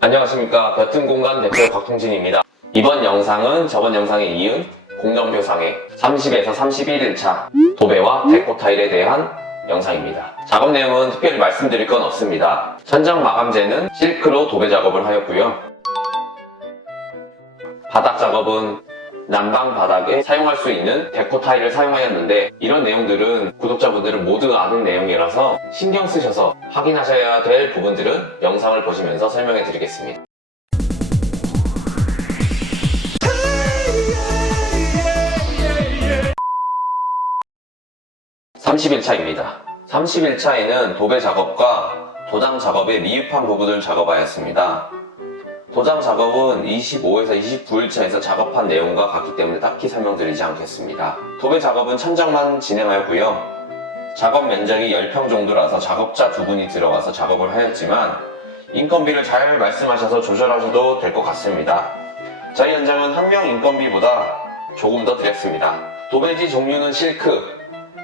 안녕하십니까. 볕은공간 대표 곽통진입니다. 이번 영상은 저번 영상에 이은 공정표상의 30에서 31일차 도배와 데코 타일에 대한 영상입니다. 작업 내용은 특별히 말씀드릴 건 없습니다. 천장 마감재는 실크로 도배 작업을 하였고요. 바닥 작업은 난방 바닥에 사용할 수 있는 데코 타일을 사용하였는데, 이런 내용들은 구독자분들은 모두 아는 내용이라서 신경 쓰셔서 확인하셔야 될 부분들은 영상을 보시면서 설명해 드리겠습니다. 30일차입니다. 30일차에는 도배 작업과 도장 작업의 미흡한 부분을 작업하였습니다. 도장 작업은 25에서 29일차에서 작업한 내용과 같기 때문에 딱히 설명드리지 않겠습니다. 도배 작업은 천장만 진행하였고요. 작업 면적이 10평 정도라서 작업자 두 분이 들어가서 작업을 하였지만, 인건비를 잘 말씀하셔서 조절하셔도 될 것 같습니다. 저희 현장은 한 명 인건비보다 조금 더 드렸습니다. 도배지 종류는 실크,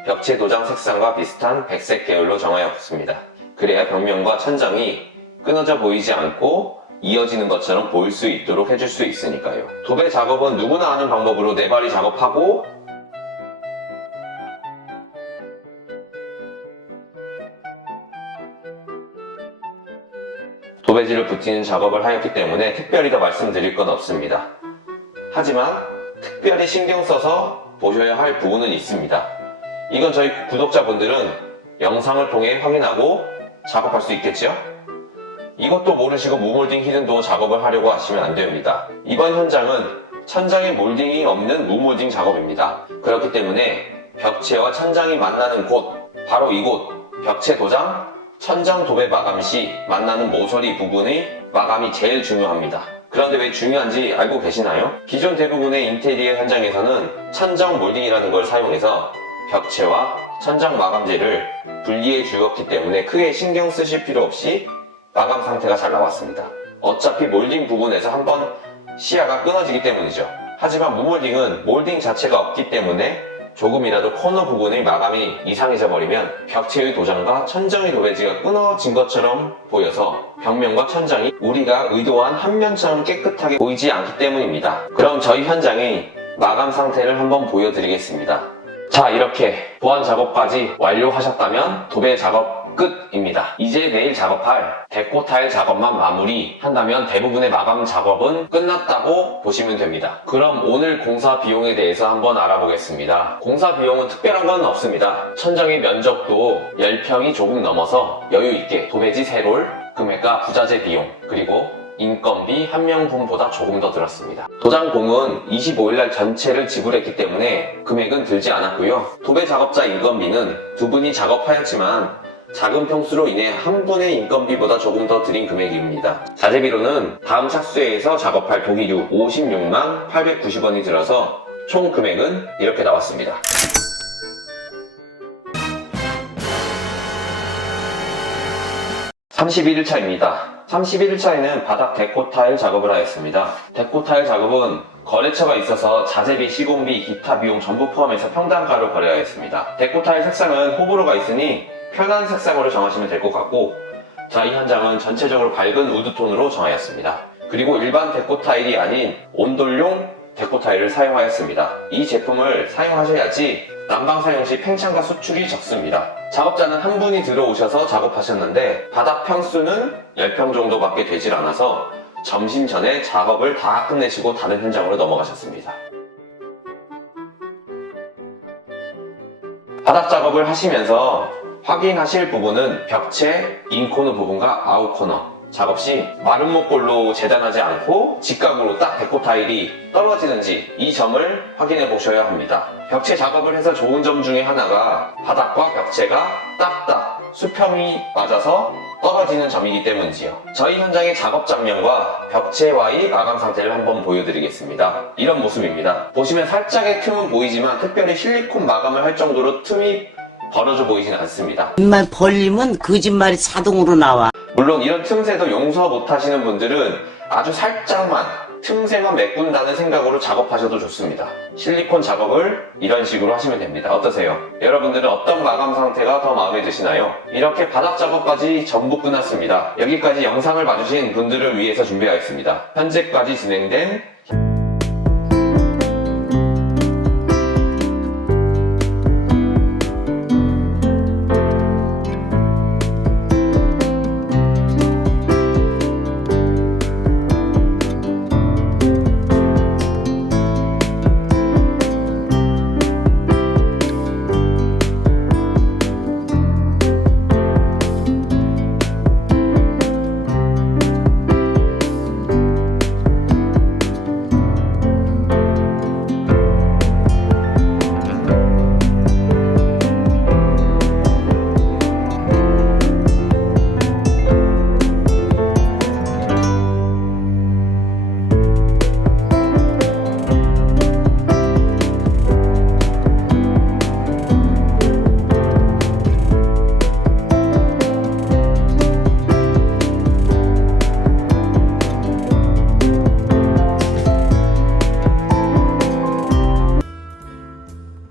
벽체 도장 색상과 비슷한 백색 계열로 정하였습니다. 그래야 벽면과 천장이 끊어져 보이지 않고 이어지는 것처럼 보일 수 있도록 해줄 수 있으니까요. 도배 작업은 누구나 하는 방법으로 네바리 작업하고 도배지를 붙이는 작업을 하였기 때문에 특별히 더 말씀드릴 건 없습니다. 하지만 특별히 신경 써서 보셔야 할 부분은 있습니다. 이건 저희 구독자분들은 영상을 통해 확인하고 작업할 수 있겠죠? 이것도 모르시고 무몰딩 히든도어 작업을 하려고 하시면 안 됩니다. 이번 현장은 천장에 몰딩이 없는 무몰딩 작업입니다. 그렇기 때문에 벽체와 천장이 만나는 곳, 바로 이곳, 벽체 도장, 천장 도배 마감 시 만나는 모서리 부분의 마감이 제일 중요합니다. 그런데 왜 중요한지 알고 계시나요? 기존 대부분의 인테리어 현장에서는 천정 몰딩이라는 걸 사용해서 벽체와 천장 마감재를 분리해 주었기 때문에 크게 신경 쓰실 필요 없이 마감 상태가 잘 나왔습니다. 어차피 몰딩 부분에서 한번 시야가 끊어지기 때문이죠. 하지만 무몰딩은 몰딩 자체가 없기 때문에 조금이라도 코너 부분의 마감이 이상해져 버리면 벽체의 도장과 천정의 도배지가 끊어진 것처럼 보여서 벽면과 천장이 우리가 의도한 한 면처럼 깨끗하게 보이지 않기 때문입니다. 그럼 저희 현장의 마감 상태를 한번 보여드리겠습니다. 자, 이렇게 보완 작업까지 완료하셨다면 도배 작업 끝입니다. 이제 내일 작업할 데코 타일 작업만 마무리한다면 대부분의 마감 작업은 끝났다고 보시면 됩니다. 그럼 오늘 공사 비용에 대해서 한번 알아보겠습니다. 공사 비용은 특별한 건 없습니다. 천장의 면적도 10평이 조금 넘어서 여유있게 도배지 3롤, 금액과 부자재 비용, 그리고 인건비 한 명분보다 조금 더 들었습니다. 도장공은 25일날 전체를 지불했기 때문에 금액은 들지 않았고요. 도배 작업자 인건비는 두 분이 작업하였지만 작은 평수로 인해 한 분의 인건비보다 조금 더 드린 금액입니다. 자재비로는 다음 착수회에서 작업할 도기류 56만 890원이 들어서 총 금액은 이렇게 나왔습니다. (31일차입니다) 31일차에는 바닥 데코 타일 작업을 하였습니다. 데코 타일 작업은 거래처가 있어서 자재비, 시공비, 기타 비용 전부 포함해서 평당가로 거래하였습니다. 데코 타일 색상은 호불호가 있으니 편한 색상으로 정하시면 될 것 같고, 저희 현장은 전체적으로 밝은 우드톤으로 정하였습니다. 그리고 일반 데코 타일이 아닌 온돌용 데코 타일을 사용하였습니다. 이 제품을 사용하셔야지 난방 사용 시 팽창과 수축이 적습니다. 작업자는 한 분이 들어오셔서 작업하셨는데 바닥 평수는 10평 정도밖에 되질 않아서 점심 전에 작업을 다 끝내시고 다른 현장으로 넘어가셨습니다. 바닥 작업을 하시면서 확인하실 부분은 벽체 인코너 부분과 아웃코너 작업 시 마른 목골로 재단하지 않고 직각으로 딱 데코 타일이 떨어지는지 이 점을 확인해 보셔야 합니다. 벽체 작업을 해서 좋은 점 중에 하나가 바닥과 벽체가 딱딱 수평이 맞아서 떨어지는 점이기 때문이지요. 저희 현장의 작업 장면과 벽체와의 마감 상태를 한번 보여드리겠습니다. 이런 모습입니다. 보시면 살짝의 틈은 보이지만 특별히 실리콘 마감을 할 정도로 틈이 벌어져 보이진 않습니다. 입만 벌리면 거짓말이 자동으로 나와. 물론 이런 틈새도 용서 못하시는 분들은 아주 살짝만 틈새만 메꾼다는 생각으로 작업하셔도 좋습니다. 실리콘 작업을 이런 식으로 하시면 됩니다. 어떠세요? 여러분들은 어떤 마감 상태가 더 마음에 드시나요? 이렇게 바닥 작업까지 전부 끝났습니다. 여기까지 영상을 봐주신 분들을 위해서 준비하였습니다. 현재까지 진행된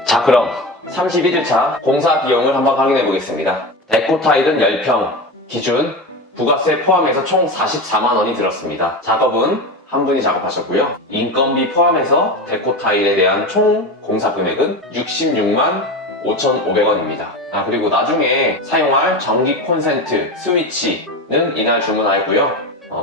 자, 그럼 31일차 공사 비용을 한번 확인해 보겠습니다. 데코 타일은 10평 기준 부가세 포함해서 총 44만원이 들었습니다. 작업은 한 분이 작업하셨고요. 인건비 포함해서 데코 타일에 대한 총 공사 금액은 66만 5,500원입니다. 그리고 나중에 사용할 전기 콘센트 스위치는 이날 주문하였고요.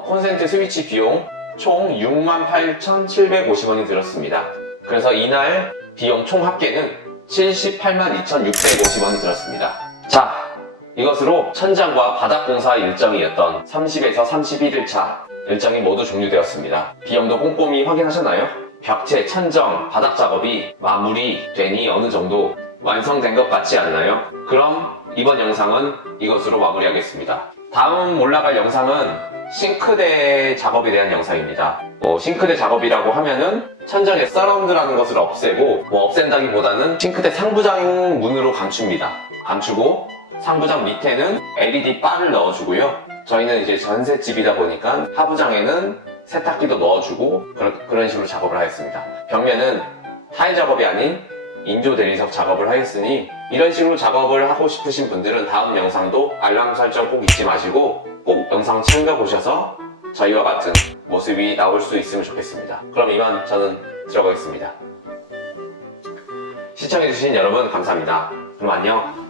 콘센트 스위치 비용 총 68,750원이 들었습니다. 그래서 이날 비용 총 합계는 78만 2,650원이 들었습니다. 자, 이것으로 천장과 바닥 공사 일정이었던 30에서 31일차 일정이 모두 종료되었습니다. 비용도 꼼꼼히 확인하셨나요? 벽체, 천정, 바닥 작업이 마무리되니 어느 정도 완성된 것 같지 않나요? 그럼 이번 영상은 이것으로 마무리하겠습니다. 다음 올라갈 영상은 싱크대 작업에 대한 영상입니다. 싱크대 작업이라고 하면은 천장에 서라운드라는 것을 없애고 없앤다기보다는 싱크대 상부장 문으로 감춥니다. 감추고 상부장 밑에는 LED 바를 넣어주고요. 저희는 이제 전셋집이다 보니까 하부장에는 세탁기도 넣어주고 그런 식으로 작업을 하였습니다. 벽면은 타일 작업이 아닌 인조 대리석 작업을 하였으니 이런 식으로 작업을 하고 싶으신 분들은 다음 영상도 알람 설정 꼭 잊지 마시고 꼭 영상 챙겨보셔서 저희와 같은 모습이 나올 수 있으면 좋겠습니다. 그럼 이만 저는 들어가겠습니다. 시청해주신 여러분 감사합니다. 그럼 안녕.